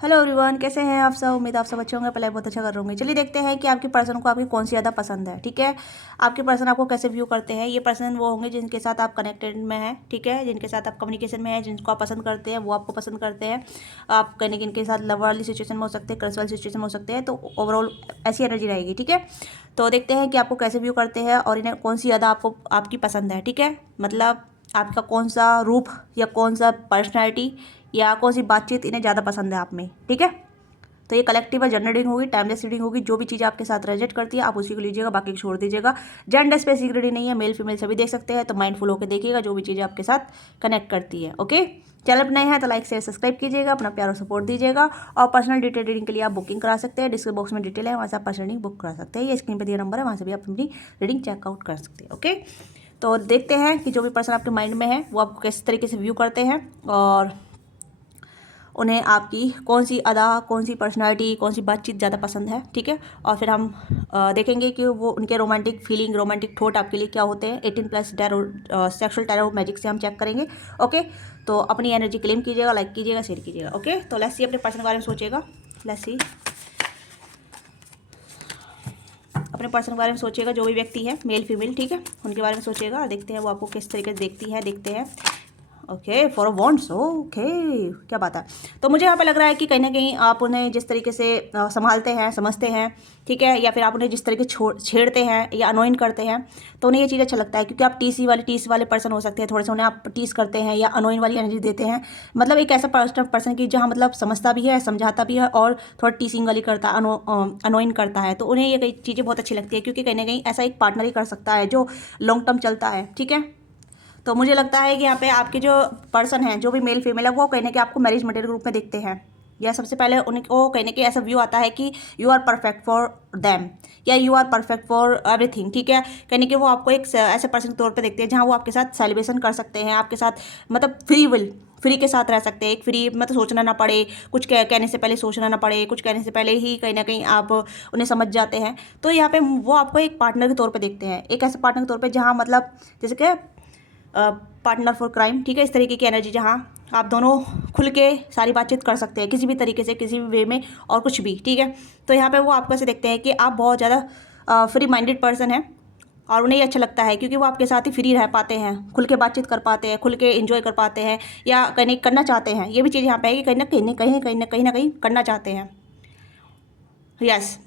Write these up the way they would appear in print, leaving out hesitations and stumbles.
Hello everyone, कैसे हैं आप सब। उम्मीद आप सब अच्छे होंगे। पहले बहुत अच्छा कर रहे होंगे। चलिए देखते हैं कि आपकी पर्सन को आपकी कौन सी ज़्यादा पसंद है। ठीक है, आपके पर्सन आपको कैसे व्यू करते हैं। ये पर्सन वो होंगे जिनके साथ आप कनेक्टेड में हैं, ठीक है, जिनके साथ आप कम्युनिकेशन में हैं, जिनको आप पसंद करते हैं वो आपको पसंद करते हैं। आप कहीं इनके साथ लव वाली सिचुएशन में हो सकते हैं, क्रश वाली सिचुएशन में हो सकते हैं। तो ओवरऑल ऐसी एनर्जी रहेगी। ठीक है, तो देखते हैं कि आपको कैसे व्यू करते हैं और इन्हें कौन सी ज़्यादा आपको आपकी पसंद है। ठीक है, मतलब आपका कौन सा रूप या कौन सा पर्सनैलिटी या कौन सी बातचीत इन्हें ज़्यादा पसंद है आप में। ठीक है, तो ये कलेक्टिव जनरल रीडिंग होगी, टाइमलेस रीडिंग होगी। जो भी चीज़ आपके साथ रेजेक्ट करती है आप उसी को लीजिएगा, बाकी को छोड़ दीजिएगा। जेंडर स्पेसिफिक रीडिंग नहीं है, मेल फीमेल सभी देख सकते हैं। तो माइंडफुल होकर देखिएगा जो भी चीज़ें आपके साथ कनेक्ट करती है। ओके, चैनल पर नए हैं तो लाइक शेयर सब्सक्राइब कीजिएगा, अपना प्यार और सपोर्ट दीजिएगा। और पर्सनल डिटेल रीडिंग के लिए आप बुकिंग करा सकते हैं। डिस्क्रिप्शन बॉक्स में डिटेल है, वहाँ से आप पर्सनल रीडिंग बुक करा सकते हैं। ये स्क्रीन पर दिया नंबर है, वहाँ से भी आप अपनी रीडिंग चेकआउट कर सकते हैं। ओके, तो देखते हैं कि जो भी पर्सन आपके माइंड में है वो आपको किस तरीके से व्यू करते हैं और उन्हें आपकी कौन सी अदा, कौन सी पर्सनालिटी, कौन सी बातचीत ज़्यादा पसंद है। ठीक है, और फिर हम देखेंगे कि वो उनके रोमांटिक फीलिंग, रोमांटिक थॉट आपके लिए क्या होते हैं। 18+ टैरो सेक्सुअल टैरो मैजिक से हम चेक करेंगे। ओके, तो अपनी एनर्जी क्लेम कीजिएगा, लाइक कीजिएगा, शेयर कीजिएगा। ओके, तो लेट्स सी अपने पर्सन के बारे में सोचिएगा। लेट्स सी अपने पर्सन के बारे में सोचिएगा, जो भी व्यक्ति है, मेल फीमेल, ठीक है, उनके बारे में सोचिएगा। देखते हैं वो आपको किस तरीके से देखती है, देखते हैं। Okay, for a wants, okay, क्या बात है। तो मुझे यहाँ पे लग रहा है कि कहीं ना कहीं आप उन्हें जिस तरीके से संभालते हैं, समझते हैं, ठीक है, या फिर आप उन्हें जिस तरीके छेड़ते हैं या अनोइन करते हैं, तो उन्हें ये चीज़ अच्छा लगता है। क्योंकि आप टीस वाले पर्सन हो सकते हैं, थोड़े से उन्हें आप टीस करते हैं या अनोइन वाली एनर्जी देते हैं। मतलब एक ऐसा पर्सन की जहाँ मतलब समझता भी है, समझाता भी है और थोड़ा टीसिंग वाली करता है, अनोइन करता है। तो उन्हें ये कई चीज़ें बहुत अच्छी लगती है, क्योंकि कहीं ना कहीं ऐसा एक पार्टनर ही कर सकता है जो लॉन्ग टर्म चलता है। ठीक है, तो मुझे लगता है कि यहाँ पे आपके जो पर्सन हैं, जो भी मेल फीमेल है, वो कहीं ना कहीं आपको मैरिज मटेरियल के रूप में देखते हैं। या सबसे पहले उनको कहीं ना कहीं ऐसा व्यू आता है कि you are perfect for them या you are perfect for everything. ठीक है, कहीं ना कहीं वो आपको एक ऐसे पर्सन के तौर पे देखते हैं जहाँ वो आपके साथ सेलिब्रेशन कर सकते हैं, आपके साथ मतलब फ्री के साथ रह सकते हैं। एक फ्री मतलब सोचना ना पड़े, कुछ कहने से पहले सोचना ना पड़े, कुछ कहने से पहले ही कहीं ना कहीं आप उन्हें समझ जाते हैं। तो यहाँ पे वो आपको एक पार्टनर के तौर पे देखते हैं, एक ऐसे पार्टनर के तौर पे जहाँ मतलब जैसे कि पार्टनर फॉर क्राइम। ठीक है, इस तरीके की एनर्जी जहाँ आप दोनों खुल के सारी बातचीत कर सकते हैं किसी भी तरीके से, किसी भी वे में और कुछ भी। ठीक है, तो यहाँ पे वो आपको ऐसे देखते हैं कि आप बहुत ज़्यादा फ्री माइंडेड पर्सन हैं और उन्हें ये अच्छा लगता है क्योंकि वो आपके साथ ही फ्री रह पाते हैं, खुल के बातचीत कर पाते हैं, खुल के एंजॉय कर पाते हैं या कहीं करना चाहते हैं। ये भी चीज़ यहाँ पे है कि कहीं ना कहीं करना चाहते हैं। यस,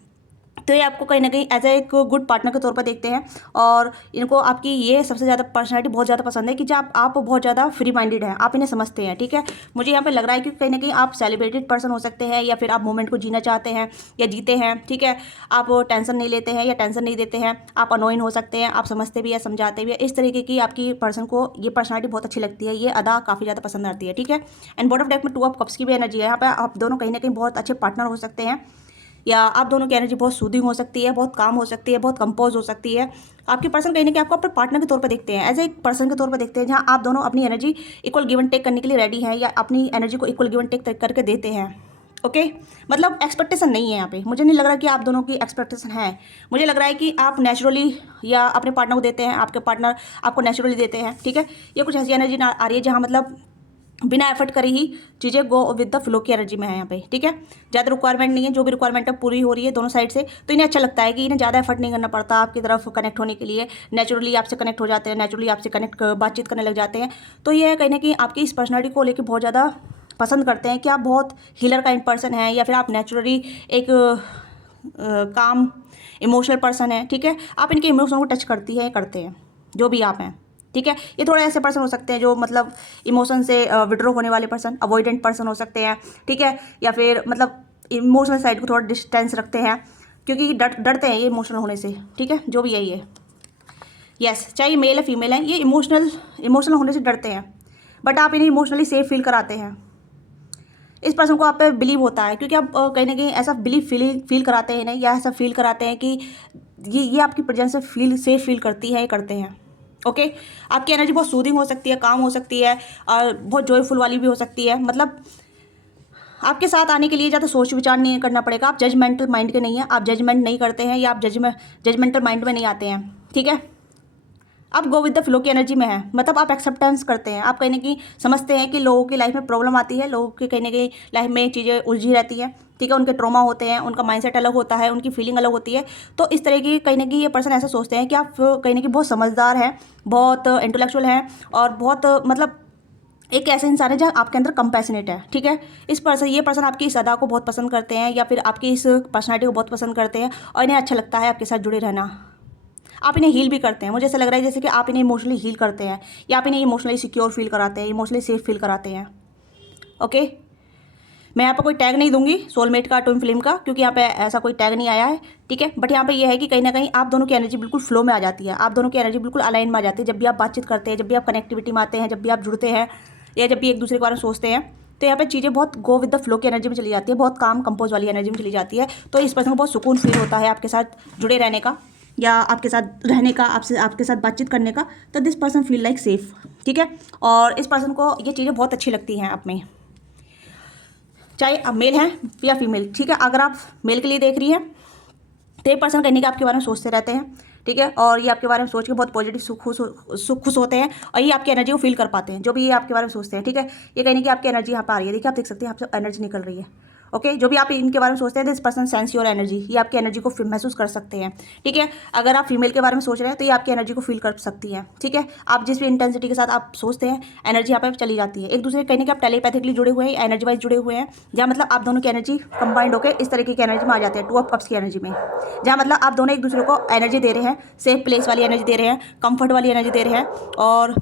तो ये आपको कहीं ना कहीं एज ए एक गुड पार्टनर के तौर पर देखते हैं और इनको आपकी ये सबसे ज़्यादा पर्सनैलिटी बहुत ज़्यादा पसंद है कि जब आप बहुत ज़्यादा फ्री माइंडेड हैं, आप इन्हें समझते हैं। ठीक है, मुझे यहाँ पे लग रहा है कि कहीं ना कहीं आप सेलिब्रेटेड पर्सन हो सकते हैं या फिर आप मोमेंट को जीना चाहते हैं या जीते हैं। ठीक है, आप टेंशन नहीं लेते हैं या टेंशन नहीं देते हैं, आप अनोइन हो सकते हैं, आप समझते भी है, समझाते भी है। इस तरीके की आपकी पर्सन को ये पर्सनैलिटी बहुत अच्छी लगती है, ये अदा काफ़ी ज़्यादा पसंद आती है। ठीक है, एंड बॉटम डेक में 2 ऑफ कप्स की भी एनर्जी है। यहाँ पर आप दोनों कहीं ना कहीं बहुत अच्छे पार्टनर हो सकते हैं या आप दोनों की एनर्जी बहुत सूदिंग हो सकती है, बहुत काम हो सकती है, बहुत कंपोज हो सकती है। आपके पर्सन कहीं ना कहीं आपको अपने पार्टनर के तौर पर देखते हैं, एज ए पर्सन के तौर पर देखते हैं जहाँ आप दोनों अपनी energy equal give and take करने के लिए रेडी हैं या अपनी एनर्जी को इक्वल गिव एंड टेक करके देते हैं। ओके, मतलब एक्सपेक्टेशन नहीं है यहाँ पे। मुझे नहीं लग रहा कि आप दोनों की एक्सपेक्टेशन है। मुझे लग रहा है कि आप नेचुरली या अपने पार्टनर को देते हैं, आपके पार्टनर आपको नेचुरली देते हैं। ठीक है, ये कुछ ऐसी एनर्जी आ रही है जहाँ मतलब बिना एफर्ट करे ही चीज़ें गो विद द फ्लो की एनर्जी में है यहाँ पे। ठीक है, ज़्यादा रिक्वायरमेंट नहीं है, जो भी रिक्वायरमेंट है पूरी हो रही है दोनों साइड से। तो इन्हें अच्छा लगता है कि इन्हें ज़्यादा एफर्ट नहीं करना पड़ता आपकी तरफ कनेक्ट होने के लिए। नेचुरली आपसे कनेक्ट हो जाते हैं, नेचुरली आपसे कनेक्ट बातचीत करने लग जाते हैं। तो ये कहीं ना कहीं आपकी इस पर्सनैलिटी को लेकर बहुत ज़्यादा पसंद करते हैं कि आप बहुत हीलर काइंड पर्सन हैं या फिर आप नेचुरली एक काम इमोशनल पर्सन है। ठीक है, आप इनके इमोशन को टच करते हैं जो भी आप हैं। ठीक है, ये थोड़े ऐसे पर्सन हो सकते हैं जो मतलब इमोशन से विड्रॉ होने वाले पर्सन, अवॉइडेंट पर्सन हो सकते हैं। ठीक है, या फिर मतलब इमोशनल साइड को थोड़ा डिस्टेंस रखते हैं क्योंकि डरते हैं ये इमोशनल होने से। ठीक है, जो भी है ये, यस, चाहे मेल है फीमेल है, ये इमोशनल होने से डरते हैं, बट आप इन्हें इमोशनली सेफ फील कराते हैं। इस पर्सन को आप पे बिलीव होता है क्योंकि आप कहीं ना कहीं ऐसा फील कराते हैं नहीं, या ऐसा फील कराते हैं कि ये आपकी प्रेजेंस से सेफ फील करती है, करते हैं। ओके, आपकी एनर्जी बहुत सूदिंग हो सकती है, काम हो सकती है और बहुत जॉयफुल वाली भी हो सकती है। मतलब आपके साथ आने के लिए ज़्यादा सोच विचार नहीं करना पड़ेगा। आप जजमेंटल माइंड के नहीं हैं, आप जजमेंट नहीं करते हैं या आप जजमेंटल माइंड में नहीं आते हैं। ठीक है, आप गो विद द फ्लो की एनर्जी में है, मतलब आप एक्सेप्टेंस करते हैं, आप कहीं ना कहीं समझते हैं कि लोगों की लाइफ में प्रॉब्लम आती है, लोगों की कहीं ना कहीं लाइफ में चीज़ें उलझी रहती हैं, ठीक है, उनके ट्रॉमा होते हैं, उनका माइंडसेट अलग होता है, उनकी फीलिंग अलग होती है। तो इस तरह की कहीं ना कहीं ये पर्सन ऐसा सोचते हैं कि आप कहीं ना कहीं बहुत समझदार हैं, बहुत इंटेलेक्चुअल हैं और बहुत मतलब एक ऐसे इंसान है जहाँ आपके अंदर कंपैशनेट है, ठीक है। ये पर्सन आपकी इस अदा को बहुत पसंद करते हैं या फिर आपकी इस पर्सनैलिटी को बहुत पसंद करते हैं और इन्हें अच्छा लगता है आपके साथ जुड़े रहना। आप इन्हें हील भी करते हैं, मुझे ऐसा लग रहा है जैसे कि आप इन्हें इमोशनली हील करते हैं या आप इन्हें इमोशनली सिक्योर फील कराते हैं, इमोशनली सेफ फील कराते हैं। ओके, मैं यहाँ पर कोई टैग नहीं दूंगी सोलमेट का, ट्विन फिल्म का, क्योंकि यहाँ पे ऐसा कोई टैग नहीं आया है, ठीक है। बट यहाँ पे ये है कि कहीं ना कहीं आप दोनों की एनर्जी बिल्कुल फ्लो में आ जाती है, आप दोनों की एनर्जी बिल्कुल अलाइन में आ जाती है जब भी आप बातचीत करते हैं, जब भी आप कनेक्टिविटी में आते हैं, जब भी आप जुड़ते हैं या जब भी एक दूसरे के बारे में सोचते हैं। तो यहाँ पे चीज़ें बहुत गो विद द फ्लो की एनर्जी में चली जाती है, बहुत काम कंपोज वाली एनर्जी में चली जाती है। तो इस पर्सन को बहुत सुकून फील होता है आपके साथ जुड़े रहने का या आपके साथ रहने का, आपके साथ बातचीत करने का। तो this person feel like safe, ठीक है। और इस पर्सन को ये चीज़ें बहुत अच्छी लगती हैं आप में, चाहे आप मेल हैं या फीमेल, ठीक है। अगर आप मेल के लिए देख रही हैं तो ये पर्सन कहने के आपके बारे में सोचते रहते हैं, ठीक है, और ये आपके बारे में सोच के बहुत पॉजिटिव खुश होते हैं और ये आपकी एनर्जी को फील कर पाते हैं, जो भी ये आपके बारे में सोचते हैं, ठीक है। ये कहने की आपकी एनर्जी यहाँ पर आ रही है, देखिए आप देख सकते हैं आपसे एनर्जी निकल रही है। ओके, जो भी आप इनके बारे में सोचते हैं this person sense your energy, ये आपकी एनर्जी को महसूस कर सकते हैं, ठीक है। अगर आप फीमेल के बारे में सोच रहे हैं तो ये आपकी एनर्जी को फील कर सकती है, ठीक है। आप जिस भी इंटेंसिटी के साथ आप सोचते हैं एनर्जी यहाँ पर चली जाती है। एक दूसरे कहने के आप टेलीपैथिकली जुड़े हुए हैं, एनर्जी वाइज जुड़े हुए हैं, जहाँ मतलब आप दोनों की एनर्जी कंबाइंड होकर इस तरीके की एनर्जी में आ जाते हैं, 2 ऑफ कप्स की एनर्जी में, जहाँ मतलब आप दोनों एक दूसरे को एनर्जी दे रहे हैं, सेफ प्लेस वाली एनर्जी दे रहे हैं, कंफर्ट वाली एनर्जी दे रहे हैं और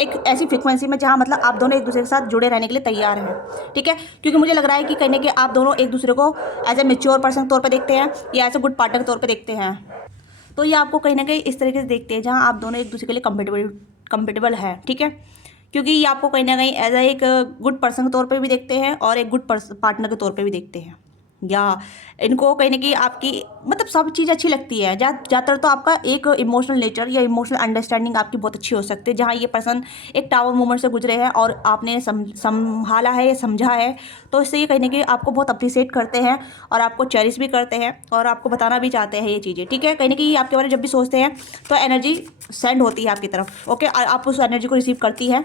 एक ऐसी फ्रिक्वेंसी में जहाँ मतलब आप दोनों एक दूसरे के साथ जुड़े रहने के लिए तैयार हैं, ठीक है। क्योंकि मुझे लग रहा है कि कहने के आप दोनों एक दूसरे को एज ए मेच्योर पर्सन के तौर पे देखते हैं या एज ए गुड पार्टनर के तौर पे देखते हैं। तो ये आपको कहीं ना कहीं इस तरीके से देखते हैं जहाँ आप दोनों एक दूसरे के लिए कंपेटेबल है, ठीक है। क्योंकि ये आपको कहीं ना कहीं एज ए एक गुड पर्सन के तौर पर भी देखते हैं और एक गुड पार्टनर के तौर पर भी देखते हैं, या इनको कहीं ना कहीं आपकी मतलब सब चीज़ अच्छी लगती है। ज़्यादातर तो आपका एक इमोशनल नेचर या इमोशनल अंडरस्टैंडिंग आपकी बहुत अच्छी हो सकती है, जहाँ ये पर्सन एक टावर मोमेंट से गुजरे हैं और आपने संभाला है या समझा है, तो इससे ये कहीं ना कहीं आपको बहुत अप्रिशिएट करते हैं और आपको चेरिश भी करते हैं और आपको बताना भी चाहते हैं ये चीज़ें, ठीक है। कहीं ना कहीं आपके बारे में जब भी सोचते हैं तो एनर्जी सेंड होती है आपकी तरफ, ओके, आप उस एनर्जी को रिसीव करती है,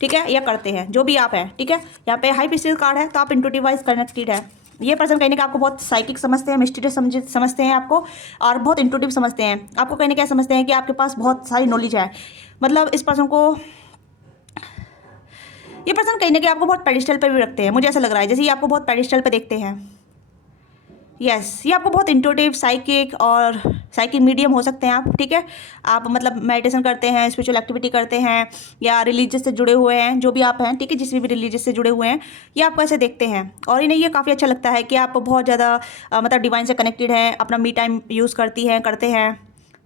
ठीक है, या करते हैं, जो भी आप हैं, ठीक है। यहाँ पे हाई प्रीस्टिस कार्ड है तो आप इंट्यूटिव वाइज कनेक्टेड है। ये पर्सन कहने का आपको बहुत साइकिक समझते हैं, मिस्टीरियस समझते हैं आपको और बहुत इंट्यूटिव समझते हैं आपको। कहने क्या समझते हैं कि आपके पास बहुत सारी नॉलेज है, मतलब इस पर्सन को ये पर्सन कहने के आपको बहुत पेडिस्टल पे भी रखते हैं, मुझे ऐसा लग रहा है जैसे ये आपको बहुत पेडिस्टल पे देखते हैं। यस, ये आपको बहुत इंट्यूटिव, साइकिक और साइकिक मीडियम हो सकते हैं आप, ठीक है। आप मतलब मेडिटेशन करते हैं, स्पिरिचुअल एक्टिविटी करते हैं या रिलीजियस से जुड़े हुए हैं, जो भी आप हैं, ठीक है, जिस भी रिलीजियस से जुड़े हुए हैं, ये आपको ऐसे देखते हैं और इन्हें ये काफ़ी अच्छा लगता है कि आप बहुत ज़्यादा मतलब डिवाइन से कनेक्टेड हैं, अपना मी टाइम यूज़ करते हैं।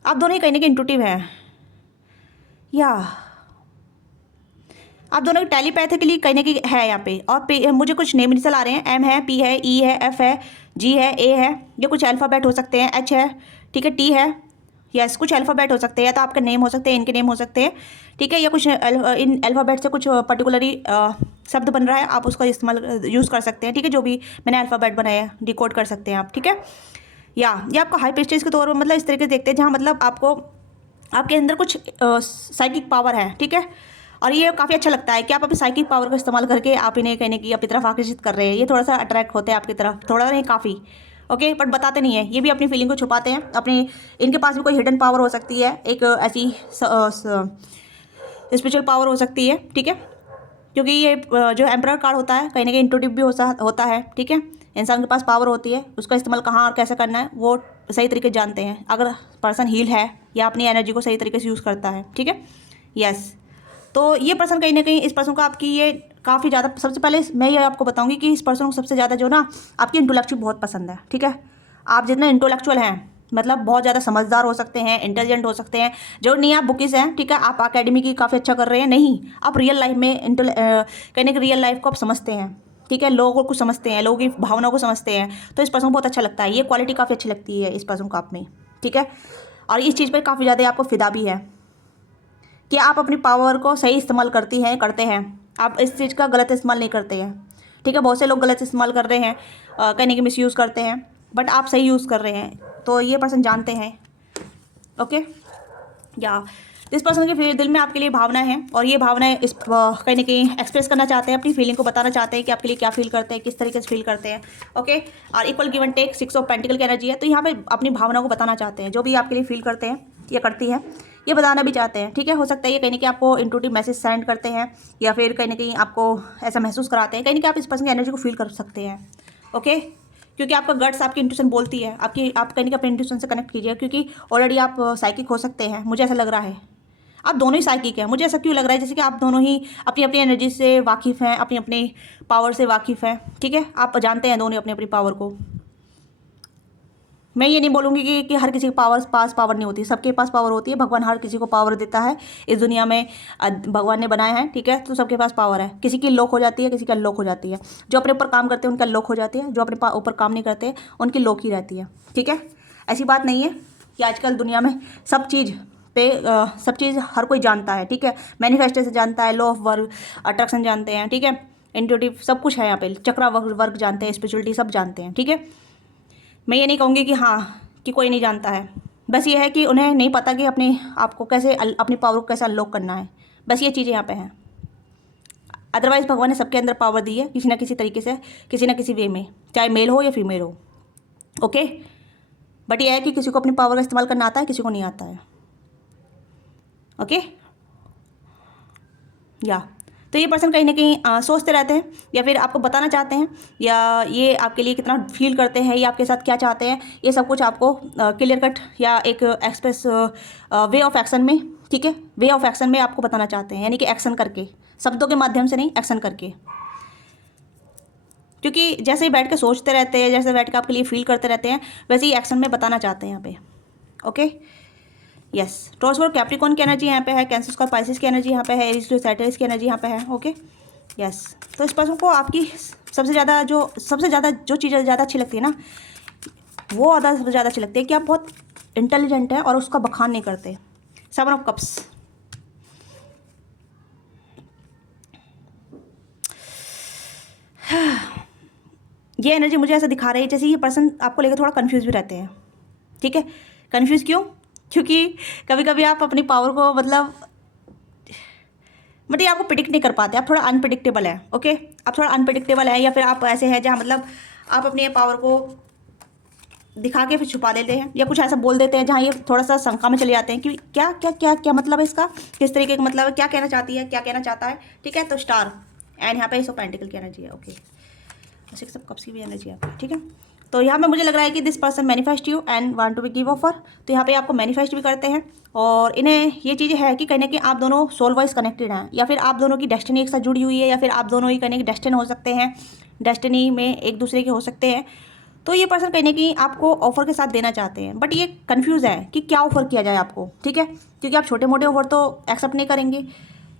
आप दोनों ही कहीं ना कहीं इंट्यूटिव हैं, या आप दोनों की टेलीपैथिकली कहीं ना कहीं है यहाँ पे। और मुझे कुछ नेम इनिशियल आ रहे हैं, एम है, पी है, ई है, एफ है, जी है, ए है, ये कुछ अल्फ़ाबेट हो सकते हैं, एच है, ठीक है, टी है, यस, कुछ अल्फ़ाबेट हो सकते हैं, या तो आपके नेम हो सकते हैं, इनके नेम हो सकते हैं, ठीक है, या कुछ इन अल्फ़ाबेट से कुछ पर्टिकुलरली शब्द बन रहा है, आप उसका इस्तेमाल यूज़ कर सकते हैं, ठीक है, जो भी मैंने अल्फ़ाबेट बनाया डिकोड कर सकते हैं आप, ठीक है। या ये आपको हाई प्रीस्टिस के तौर पर मतलब इस तरीके से देखते हैं जहाँ मतलब आपको आपके अंदर कुछ साइकिक पावर है, ठीक है, और ये काफ़ी अच्छा लगता है कि आप अपनी साइकिक पावर का इस्तेमाल करके आप इन्हें कहने की अपनी तरफ आकर्षित कर रहे हैं। ये थोड़ा सा अट्रैक्ट होते हैं आपकी तरफ, थोड़ा नहीं काफ़ी, ओके, बट बताते नहीं है, ये भी अपनी फीलिंग को छुपाते हैं अपनी। इनके पास भी कोई हिडन पावर हो सकती है, एक ऐसी स्पिरिचुअल पावर हो सकती है, ठीक है, क्योंकि ये जो एम्परर कार्ड होता है कहीं ना कहीं इंट्यूटिव भी होता है, ठीक है। इंसान के पास पावर होती है, उसका इस्तेमाल कहाँ और कैसे करना है वो सही तरीके से जानते हैं, अगर पर्सन हील है या अपनी एनर्जी को सही तरीके से यूज़ करता है, ठीक है। यस, तो ये पर्सन कहीं ना कहीं इस पर्सन को आपकी ये काफ़ी ज़्यादा, सबसे पहले मैं ये आपको बताऊंगी कि इस पर्सन को सबसे ज़्यादा जो ना आपकी इंटेलेक्चुअल बहुत पसंद है, ठीक है। आप जितने इंटेलेक्चुअल हैं, मतलब बहुत ज़्यादा समझदार हो सकते हैं, इंटेलिजेंट हो सकते हैं, जो नहीं आप बुकिस हैं, ठीक है, आप अकेडमी की काफ़ी अच्छा कर रहे हैं, नहीं, आप रियल लाइफ में कहने की रियल लाइफ को आप समझते हैं, ठीक है, लोगों को समझते हैं, लोगों की भावनाओं को समझते हैं, तो इस पर्सन को बहुत अच्छा लगता है, ये क्वालिटी काफ़ी अच्छी लगती है इस पर्सन को आप में, ठीक है। और इस चीज़ पर काफ़ी ज़्यादा आपको फिदा भी है कि आप अपनी पावर को सही इस्तेमाल करते हैं, आप इस चीज़ का गलत इस्तेमाल नहीं करते हैं, ठीक है। बहुत से लोग गलत इस्तेमाल कर रहे हैं, कहने की मिस यूज़ करते हैं, बट आप सही यूज़ कर रहे हैं, तो ये पर्सन जानते हैं, ओके। या इस पर्सन के दिल में आपके लिए भावना है और ये भावनाएं इस कहीं ना कहीं एक्सप्रेस करना चाहते हैं, अपनी फीलिंग को बताना चाहते हैं कि आपके लिए क्या फील करते हैं, किस तरीके से फील करते हैं। ओके, और equal give and take, 6 of pentacles की एनर्जी है। तो यहाँ पे अपनी भावना को बताना चाहते हैं, जो भी आपके लिए फील करते हैं या करती है ये बताना भी चाहते हैं। ठीक है, हो सकता है ये कहीं ना कहीं आपको इंट्यूटिव मैसेज सेंड करते हैं या फिर कहीं ना कहीं आपको ऐसा महसूस कराते हैं, कहीं ना कहीं आप इस पर्सन की एनर्जी को फील कर सकते हैं। ओके, क्योंकि आपका गट्स आपकी इंट्यूशन बोलती है, आप कहीं ना कहीं अपने इंट्यूशन से कनेक्ट कीजिए, क्योंकि ऑलरेडी आप साइकिक हो सकते हैं, मुझे ऐसा लग रहा है। आप दोनों ही साइकिक हैं, मुझे ऐसा क्यों लग रहा है जैसे कि आप दोनों ही अपनी अपनी एनर्जी से वाकिफ़ हैं, अपनी अपनी पावर से वाकिफ़ हैं। ठीक है, आप जानते हैं दोनों अपनी अपनी पावर को। मैं ये नहीं बोलूँगी कि हर किसी के पास पावर नहीं होती, सबके पास पावर होती है। भगवान हर किसी को पावर देता है, इस दुनिया में भगवान ने बनाया है। ठीक है, तो सबके पास पावर है, किसी की लॉक हो जाती है, किसी की अनलॉक हो जाती है। जो अपने ऊपर काम करते हैं उनका लॉक हो जाती है, जो अपने ऊपर काम नहीं करते उनकी लॉक ही रहती है। ठीक है, ऐसी बात नहीं है कि आजकल दुनिया में सब चीज़ हर कोई जानता है। ठीक है, मैनिफेस्टेशन जानता है, लॉ ऑफ वर्क, अट्रैक्शन जानते हैं। ठीक है, इंट्यूटिव सब कुछ है यहाँ पे, चक्रा वर्क जानते हैं, स्पिरिचुअलिटी सब जानते हैं। ठीक है, मैं ये नहीं कहूँगी कि हाँ कि कोई नहीं जानता है, बस ये है कि उन्हें नहीं पता कि अपने आप को कैसे, अपनी पावर को कैसे अनलॉक करना है। बस ये चीज़ें यहाँ पे हैं। अदरवाइज़ भगवान ने सबके अंदर पावर दी है, किसी ना किसी तरीके से, किसी ना किसी वे में, चाहे मेल हो या फीमेल हो। ओके, बट ये है कि किसी को अपनी पावर का इस्तेमाल करना आता है, किसी को नहीं आता है। ओके, या तो ये पर्सन कहीं ना कहीं सोचते रहते हैं या फिर आपको बताना चाहते हैं, या ये आपके लिए कितना फील करते हैं, या आपके साथ क्या चाहते हैं, ये सब कुछ आपको क्लियर कट या एक एक्सप्रेस वे ऑफ एक्शन में, ठीक है, वे ऑफ एक्शन में आपको बताना चाहते हैं, यानी कि एक्शन करके, शब्दों के माध्यम से नहीं, एक्शन करके। क्योंकि जैसे ही बैठ के सोचते रहते हैं, जैसे बैठ के आपके लिए फील करते रहते हैं, वैसे ही एक्शन में बताना चाहते हैं यहाँ पे। ओके, यस, टॉरस और कैप्रिकॉर्न की एनर्जी यहाँ पे है, कैंसर और पाइसेस की एनर्जी यहाँ पे है, एरीज सैजिटेरियस की एनर्जी यहाँ पे है। ओके, यस, तो इस पर्सन को आपकी सबसे ज़्यादा जो चीज़ें ज़्यादा अच्छी लगती है ना, वो सबसे ज़्यादा अच्छी लगती है कि आप बहुत इंटेलिजेंट हैं और उसका बखान नहीं करते। 7 ऑफ कप्स, ये एनर्जी मुझे ऐसा दिखा रही है जैसे ये पर्सन आपको लेकर थोड़ा कंफ्यूज भी रहते हैं। ठीक है, कंफ्यूज क्यों? क्योंकि कभी कभी आप अपनी पावर को मतलब ये आपको प्रिडिक्ट नहीं कर पाते, आप थोड़ा अनप्रिडिक्टेबल हैं। ओके, आप थोड़ा अनप्रिडिक्टेबल हैं, या फिर आप ऐसे हैं जहाँ मतलब आप अपनी पावर को दिखा के फिर छुपा देते हैं, या कुछ ऐसा बोल देते हैं जहाँ ये थोड़ा सा शंका में चले जाते हैं कि क्या क्या क्या क्या मतलब है इसका, किस तरीके का मतलब है, क्या कहना चाहती है, क्या कहना चाहता है। ठीक है, तो स्टार एंड यहाँ पे 100 पेंटिकल की एनर्जी है। ओके, 6 ऑफ कप्स की भी एनर्जी है। ठीक है, तो यहाँ पे मुझे लग रहा है कि this person manifest you and want to be give offer. तो यहाँ पे आपको मैनिफेस्ट भी करते हैं, और इन्हें ये चीज़ है कि कहने कि आप दोनों सोल वाइज कनेक्टेड हैं, या फिर आप दोनों की डेस्टिनी एक साथ जुड़ी हुई है, या फिर आप दोनों ही कहने की डेस्टिन हो सकते हैं, डेस्टिनी में एक दूसरे के हो सकते हैं। तो ये पर्सन कहने की आपको ऑफर के साथ देना चाहते हैं, बट ये कन्फ्यूज़ है कि क्या ऑफर किया जाए आपको। ठीक है, क्योंकि आप छोटे मोटे ऑफर तो एक्सेप्ट नहीं करेंगे,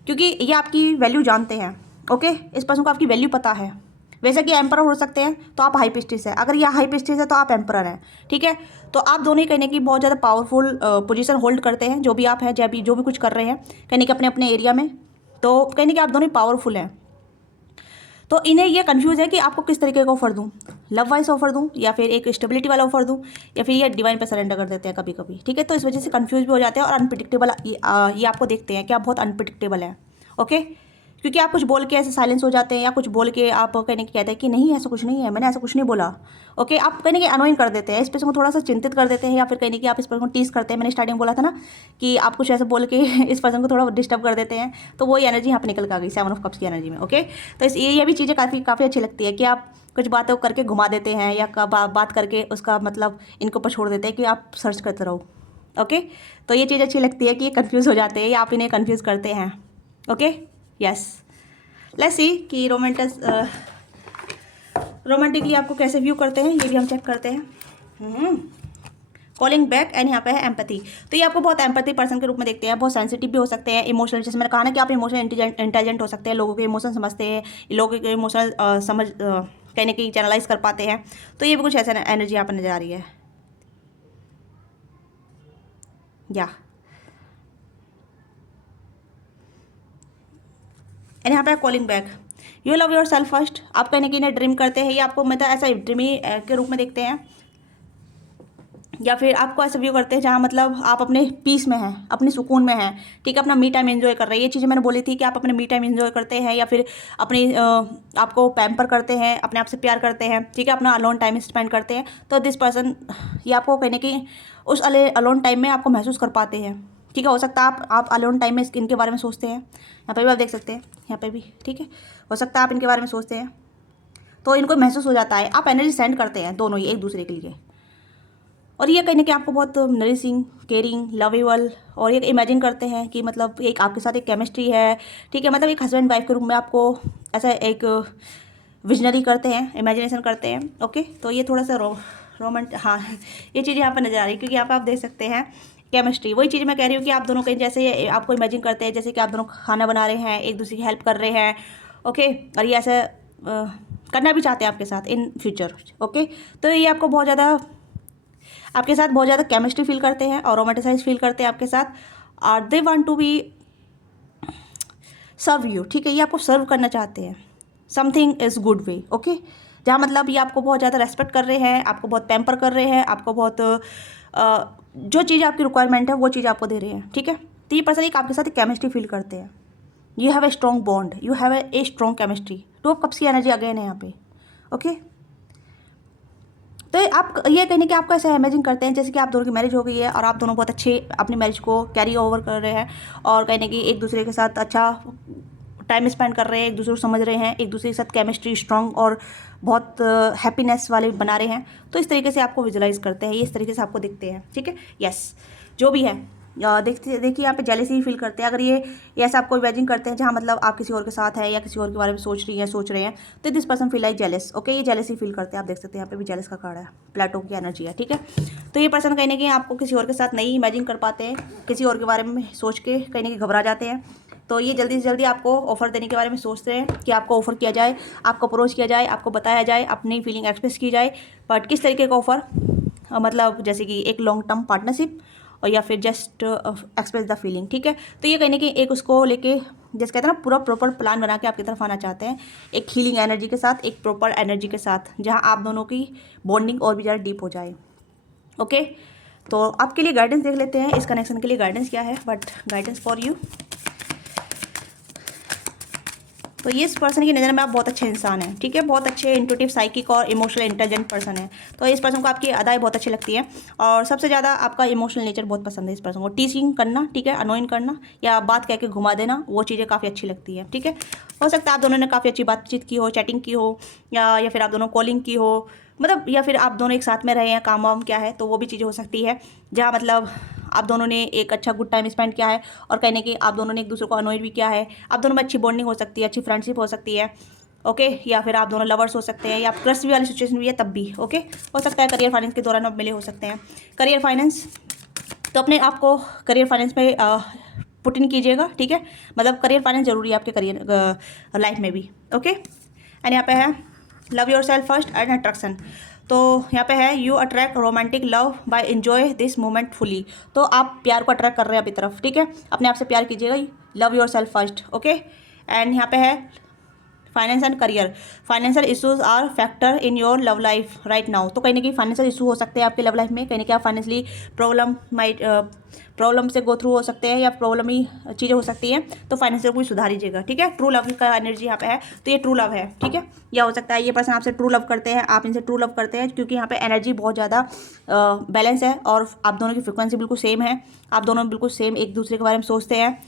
क्योंकि ये आपकी वैल्यू जानते हैं। ओके, इस पर्सन को आपकी वैल्यू पता है। वैसे कि एम्परर हो सकते हैं तो आप हाई पिस्टिस है, अगर यह हाई पिस्टिस है तो आप एम्परर हैं। ठीक है, तो आप दोनों ही कहने की बहुत ज़्यादा पावरफुल पोजीशन होल्ड करते हैं, जो भी आप हैं, जो भी कुछ कर रहे हैं कहने के अपने अपने एरिया में, तो कहने कि आप दोनों ही पावरफुल हैं। तो इन्हें ये कंफ्यूज है कि आपको किस तरीके का ऑफर दूँ, लव वाइज ऑफर दूँ, या फिर एक स्टेबिलिटी वाला ऑफर दूँ, या फिर ये डिवाइन पे सरेंडर कर देते हैं कभी कभी। ठीक है, तो इस वजह से कंफ्यूज भी हो जाते हैं और अनप्रिडिक्टेबल ये आपको देखते हैं कि आप बहुत अनप्रिडिक्टेबल हैं। ओके, क्योंकि आप कुछ बोल के ऐसे साइलेंस हो जाते हैं, या कुछ बोल के आप कहने की कहते हैं कि नहीं ऐसा कुछ नहीं है, मैंने ऐसा कुछ नहीं बोला। ओके, आप कहने की अनोइंग कर देते हैं, इस पर्सन को थोड़ा सा चिंतित कर देते हैं, या फिर कहने की आप इस पर्सन को टीज करते हैं। मैंने स्टार्टिंग बोला था ना कि आप कुछ ऐसे बोल के इस पर्सन को थोड़ा डिस्टर्ब कर देते हैं, तो वो एनर्जी यहाँ पर निकल कर गई 7 ऑफ कप्स की एनर्जी में। ओके, तो ये भी चीज़ें काफ़ी अच्छी लगती है कि आप कुछ बातों करके घुमा देते हैं, या बात करके उसका मतलब इनको पर छोड़ देते हैं कि आप सर्च करते रहो। ओके, तो ये चीज़ अच्छी लगती है कि ये कन्फ्यूज़ हो जाते हैं, या आप इन्हें कन्फ्यूज़ करते हैं। ओके, यस, लेट्स सी कि रोमांटिकली आपको कैसे व्यू करते हैं, ये भी हम चेक करते हैं। कॉलिंग बैक एंड यहाँ पे है एम्पैथी। तो ये आपको बहुत एम्पैथी पर्सन के रूप में देखते हैं, बहुत सेंसिटिव भी हो सकते हैं, इमोशनल, जैसे मैंने कहा ना कि आप इमोशनल इंटेलिजेंट हो सकते हैं, लोगों के इमोशन समझते हैं, लोगों के इमोशनल समझ कहने की चैनलाइज कर पाते हैं। तो ये भी कुछ ऐसा एनर्जी यहाँ पर नजर आ रही है। या एंड यहाँ पे calling back, you love yourself first. आप कहने की इन्हें ड्रीम करते हैं, ये आपको मतलब ऐसा ड्रीमी के रूप में देखते हैं, या फिर आपको ऐसा व्यू करते हैं जहाँ मतलब आप अपने पीस में हैं, अपने सुकून में हैं, ठीक है, अपना मी टाइम एंजॉय कर रहे हैं। ये चीज़ें मैंने बोली थी कि आप अपने मी टाइम एंजॉय करते हैं या फिर अपनी आपको पैम्पर करते हैं, अपने आप से प्यार करते हैं, ठीक है, अपना अलोन टाइम स्पेंड करते हैं। तो दिस पर्सन ये आपको कहने की उस अलोन टाइम में आपको महसूस कर पाते हैं, ठीक है। हो सकता है आप अलोन टाइम में इनके बारे में सोचते हैं, यहाँ पर भी आप देख सकते हैं, यहाँ पर भी, ठीक है। हो सकता है आप इनके बारे में सोचते हैं तो इनको महसूस हो जाता है, आप एनर्जी सेंड करते हैं दोनों ही एक दूसरे के लिए। और ये कहने कि आपको बहुत नरिशिंग, केयरिंग, लवेबल, और ये इमेजिन करते हैं कि मतलब एक आपके साथ एक केमिस्ट्री है, ठीक है, मतलब एक हस्बैंड वाइफ के रूप में आपको ऐसा एक विजनरी करते हैं, इमेजिनेशन करते हैं। ओके, तो ये थोड़ा सा हाँ ये चीज़ यहाँ पर नज़र आ रही है क्योंकि यहाँ पर आप देख सकते हैं केमिस्ट्री। वही चीज़ मैं कह रही हूँ कि आप दोनों कहीं जैसे आपको इमेजिन करते हैं जैसे कि आप दोनों खाना बना रहे हैं, एक दूसरे की हेल्प कर रहे हैं। ओके, और ये ऐसा करना भी चाहते हैं आपके साथ इन फ्यूचर। ओके, तो ये आपको बहुत ज़्यादा आपके साथ बहुत ज़्यादा केमिस्ट्री फील करते हैं और रोमांटिसाइज फील करते हैं आपके साथ, और they want to be serve you, ठीक है। ये आपको सर्व करना चाहते हैं, something is good way. Okay, जहाँ मतलब ये आपको बहुत ज़्यादा रेस्पेक्ट कर रहे हैं, आपको बहुत पैम्पर कर रहे हैं, आपको बहुत जो चीज़ आपकी रिक्वायरमेंट है वो चीज़ आपको दे रहे हैं, ठीक है। तो ये पर्सन एक आपके साथ केमिस्ट्री फील करते हैं। You have a strong bond, you have a strong chemistry. Two of cups की एनर्जी अगेन है यहाँ पे। ओके, तो आप ये कहने कि आपको ऐसा इमेजिन करते हैं जैसे कि आप दोनों की मैरिज हो गई है और आप दोनों बहुत अच्छे अपनी मैरिज को कैरी ओवर कर रहे हैं और कहने की एक दूसरे के साथ अच्छा टाइम स्पेंड कर रहे हैं, एक दूसरे को समझ रहे हैं, एक दूसरे के साथ केमिस्ट्री स्ट्रॉन्ग और बहुत हैप्पीनेस वाले बना रहे हैं। तो इस तरीके से आपको विजुलाइज करते हैं, ये इस तरीके से आपको दिखते हैं, ठीक है। यस, जो भी है देखिए यहाँ पे जेलसी फील करते हैं। अगर ये ऐसा आपको इमेजिन करते हैं जहाँ मतलब आप किसी और के साथ है या किसी और के बारे में सोच रहे हैं तो this person feel like jealous. Okay, ये जेलसी फील करते हैं। आप देख सकते हैं यहाँ पे भी जेलस का कार्ड है, प्लेटो की एनर्जी है, ठीक है। तो ये पर्सन कहीं ना कहीं आपको किसी और के साथ नहीं इमेजिन कर पाते हैं, किसी और के बारे में सोच के कहीं ना कहीं घबरा जाते हैं। तो ये जल्दी से जल्दी आपको ऑफर देने के बारे में सोचते हैं कि आपको ऑफर किया जाए, आपको अप्रोच किया जाए, आपको बताया जाए, अपनी फीलिंग एक्सप्रेस की जाए। बट किस तरीके का ऑफर, मतलब जैसे कि एक लॉन्ग टर्म पार्टनरशिप और या फिर जस्ट एक्सप्रेस द फीलिंग, ठीक है। तो ये कहने की एक उसको लेके जैसे कहते हैं ना पूरा प्रॉपर प्लान बना के आपकी तरफ आना चाहते हैं, एक हीलिंग एनर्जी के साथ, एक प्रॉपर एनर्जी के साथ, जहां आप दोनों की बॉन्डिंग और भी ज़्यादा डीप हो जाए। ओके, तो आपके लिए गाइडेंस देख लेते हैं, इस कनेक्शन के लिए गाइडेंस क्या है। बट गाइडेंस फॉर यू, तो ये इस पर्सन की नज़र में आप बहुत अच्छे इंसान हैं, ठीक है, बहुत अच्छे इंट्यूटिव, साइकिक और इमोशनल इंटेलिजेंट पर्सन है। तो इस पर्सन को आपकी अदाएँ बहुत अच्छी लगती है और सबसे ज़्यादा आपका इमोशनल नेचर बहुत पसंद है इस पर्सन को। टीचिंग करना, ठीक है, अनोइंग करना या बात कह के घुमा देना, वो चीज़ें काफ़ी अच्छी लगती है, ठीक है। हो सकता है आप दोनों ने काफ़ी अच्छी बातचीत की हो, चैटिंग की हो या फिर आप दोनों कॉलिंग की हो, मतलब या फिर आप दोनों एक साथ में रहे हैं, काम वाम क्या है, तो वो भी चीज़ें हो सकती है जहाँ मतलब आप दोनों ने एक अच्छा गुड टाइम स्पेंड किया है और कहने की आप दोनों ने एक दूसरे को अनोय भी किया है। आप दोनों में अच्छी बॉन्डिंग हो सकती है, अच्छी फ्रेंडशिप हो सकती है। ओके, या फिर आप दोनों लवर्स हो सकते हैं या क्रश भी वाली सिचुएशन भी है तब भी। ओके, हो सकता है करियर फाइनेंस के दौरान आप मिले हो सकते हैं। करियर फाइनेंस, तो अपने आप को करियर फाइनेंस में पुट इन कीजिएगा, ठीक है, मतलब करियर फाइनेंस जरूरी है आपके करियर लाइफ में भी। ओके, एंड यहाँ पे है love yourself first and attraction. तो यहाँ पे है you attract romantic love by enjoy this moment fully. तो आप प्यार को अट्रैक्ट कर रहे हैं अपनी तरफ, ठीक है, अपने आप से प्यार कीजिएगा, love yourself first. Okay, and यहाँ पे है finance and career. Financial issues are factor in your love life right now. तो कहीं ना कहीं फाइनेंशियल इशू हो सकते हैं आपके लव लाइफ में, कहीं ना कहीं आप फाइनेंशियली प्रॉब्लम से गो थ्रू हो सकते हैं या प्रॉब्लम ही चीज़ें हो सकती हैं। तो फाइनेंशियल को सुधार लीजिएगा, ठीक है। ट्रू लव का एनर्जी यहाँ पे है, तो ये ट्रू लव है, ठीक है। या हो सकता है ये पर्सन आपसे ट्रू लव करते हैं, आप इनसे ट्रू लव करते हैं, क्योंकि यहाँ पे एनर्जी बहुत ज़्यादा बैलेंस है और आप दोनों की फ्रिक्वेंसी बिल्कुल सेम है, आप दोनों बिल्कुल सेम एक दूसरे के बारे में सोचते हैं,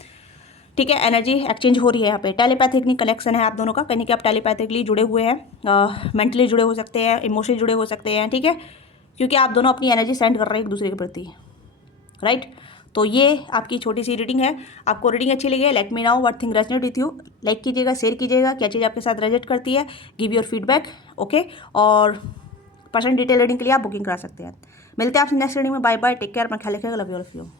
ठीक है। एनर्जी एक्सचेंज हो रही है यहाँ पे, टेलीपैथिकली कनेक्शन है आप दोनों का, कहीं कि आप टेलीपैथिकली जुड़े हुए हैं, मेंटली जुड़े हो सकते हैं, इमोशनली जुड़े हो सकते हैं, ठीक है, क्योंकि आप दोनों अपनी एनर्जी सेंड कर रहे हैं एक दूसरे के प्रति, राइट। तो ये आपकी छोटी सी रीडिंग है। आपको रीडिंग अच्छी लगी है, let me now what thing resonate with you. Like कीजिएगा, शेयर कीजिएगा, क्या चीज़ आपके साथ रेजोनेट करती है, गिव योर फीडबैक। ओके, और पर्सनल डिटेल रीडिंग के लिए आप बुकिंग करा सकते हैं। मिलते हैं आपसे नेक्स्ट रीडिंग में। बाय बाय, टेक केयर, अपना ख्याल रखिएगा, love you all of you.